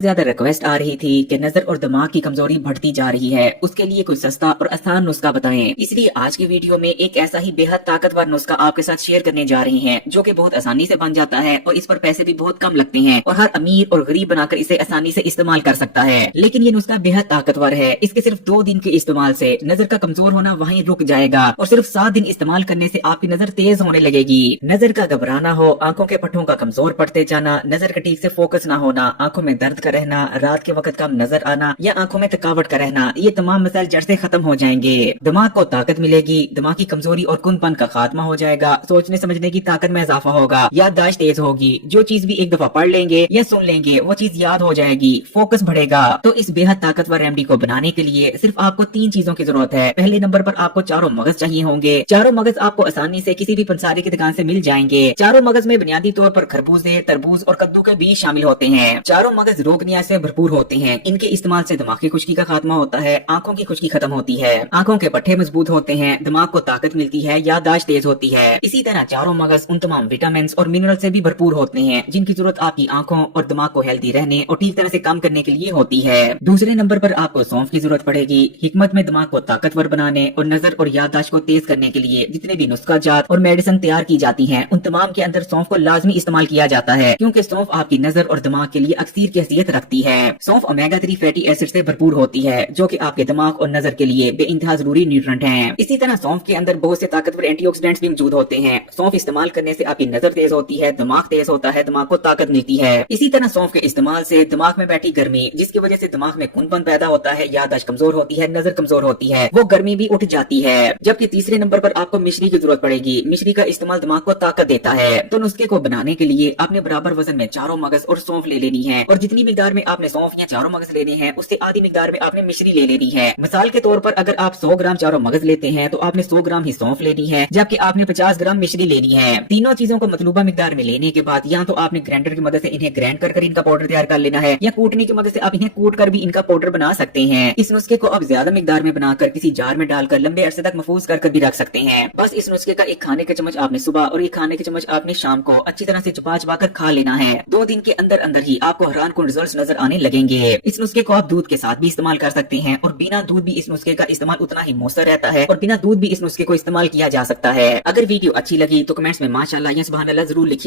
ज्यादा रिक्वेस्ट आ रही थी कि नजर और दिमाग की कमजोरी बढ़ती जा रही है, उसके लिए कोई सस्ता और आसान नुस्खा बताएं। इसलिए आज की वीडियो में एक ऐसा ही बेहद ताकतवर नुस्खा आपके साथ शेयर करने जा रहे हैं जो कि बहुत आसानी से बन जाता है और इस पर पैसे भी बहुत कम लगते हैं और हर अमीर और गरीब बनाकर इसे आसानी से इस्तेमाल कर सकता है। लेकिन ये नुस्खा बेहद ताकतवर है। इसके सिर्फ 2 दिन के इस्तेमाल से नजर का कमजोर होना वहीं रुक जाएगा और सिर्फ 7 दिन इस्तेमाल करने से आपकी नजर तेज होने लगेगी। नजर का घबराना हो, आंखों के पट्टों का कमजोर पड़ते जाना, नजर का ठीक से फोकस न होना, आंखों में दर्द का रहना, रात के वक्त कम नजर आना या आंखों में थकावट का रहना, ये तमाम मसाइल जड़ से खत्म हो जाएंगे। दिमाग को ताकत मिलेगी, दिमागी कमजोरी और कुंदपन का खात्मा हो जाएगा, सोचने समझने की ताकत में इजाफा होगा, याददाश्त तेज होगी, जो चीज भी एक दफा पढ़ लेंगे या सुन लेंगे वो चीज याद हो जाएगी, फोकस बढ़ेगा। तो इस बेहद ताकतवर रेमेडी को बनाने के लिए सिर्फ आपको 3 चीजों की जरूरत है। पहले नंबर पर आपको चारों मगज चाहिए होंगे। चारों मगज आपको आसानी से किसी भी पंसारी की दुकान से मिल जाएंगे। चारों मगज में बुनियादी तौर पर खरबूजे, तरबूज और कद्दू के बीज शामिल होते हैं। चारों मगज रोगनिया से भरपूर होते हैं। इनके इस्तेमाल से दिमाग की खुश्की का खात्मा होता है, आंखों की खुश्की खत्म होती है, आंखों के पट्टे मजबूत होते हैं, दिमाग को ताकत मिलती है, याददाश्त तेज होती है। इसी तरह चारों मगज उन तमाम विटामिन और मिनरल से भी भरपूर होते हैं जिनकी जरूरत आपकी आंखों और दिमाग को हेल्दी रहने और ठीक तरह से काम करने के लिए होती है। दूसरे नंबर पर आपको सौंफ की जरूरत पड़ेगी। हिकमत में दिमाग को ताकतवर बनाने और नजर और याददाश्त को तेज करने के लिए जितने भी नुस्खा जात और मेडिसिन तैयार की जाती हैं उन तमाम के अंदर सौंफ को लाजमी इस्तेमाल किया जाता है, क्योंकि सौंफ आपकी नजर और दिमाग के लिए अक्सीर की हैसियत रखती है। सौंफ ओमेगा 3 फैटी एसिड से भरपूर होती है जो कि आपके दिमाग और नजर के लिए बेइंतहा जरूरी न्यूट्रिएंट हैं। इसी तरह सौंफ के अंदर बहुत से ताकतवर एंटीऑक्सीडेंट्स भी मौजूद होते हैं। सौंफ इस्तेमाल करने से आपकी नजर तेज होती है, दिमाग तेज होता है, दिमाग को ताकत मिलती है। इसी तरह सौंफ के इस्तेमाल से दिमाग में बैठी गर्मी, जिसकी वजह से दिमाग में कुंदपन पैदा होता है, याददाश्त कमजोर होती है, नजर कमजोर होती है, वो गर्मी भी उठ जाती है। जबकि तीसरे नंबर पर आपको मिश्री की जरूरत पड़ेगी। मिश्री का इस्तेमाल दिमाग को ताकत देता है। तो नुस्खे को बनाने के लिए आपने बराबर वजन में चारों मगज और सौंफ ले लेनी है और जितनी मिकदार में आपने सौंफ या चारों मगज लेने हैं उससे आधी मिकदार में आपने मिश्री ले लेनी है। मिसाल के तौर पर अगर आप 100 ग्राम चारों मगज लेते हैं तो आपने 100 ग्राम ही सौंफ लेनी है, जबकि आपने 50 ग्राम मिश्री लेनी है। तीनों चीजों को मतलूबा मिकदार में लेने के बाद या तो आपने ग्राइंडर की मदद से इन्हें ग्राइंड कर इनका पाउडर तैयार कर लेना है या कूटने की मदद से आप इन्हें कूट कर भी इनका पाउडर बना सकते हैं। इस नुस्खे को आप ज्यादा मिकदार में बनाकर किसी जार में डालकर लंबे अरसे तक महफूज कर भी रख सकते हैं। बस इस नुस्खे का एक खाने का चम्मच आपने सुबह और एक खाने का चम्मच आपने शाम को अच्छी तरह से चबा चबा कर खा लेना है। 2 दिन के अंदर अंदर ही आपको हैरान कुन रिजल्ट्स नजर आने लगेंगे। इस नुस्खे को आप दूध के साथ भी इस्तेमाल कर सकते हैं और बिना दूध भी इस नुस्खे का इस्तेमाल उतना ही मौसर रहता है और बिना दूध भी इस नुस्खे को इस्तेमाल किया जा सकता है। अगर वीडियो अच्छी लगी तो कमेंट्स में माशाअल्लाह या सुभान अल्लाह जरूर लिखिए।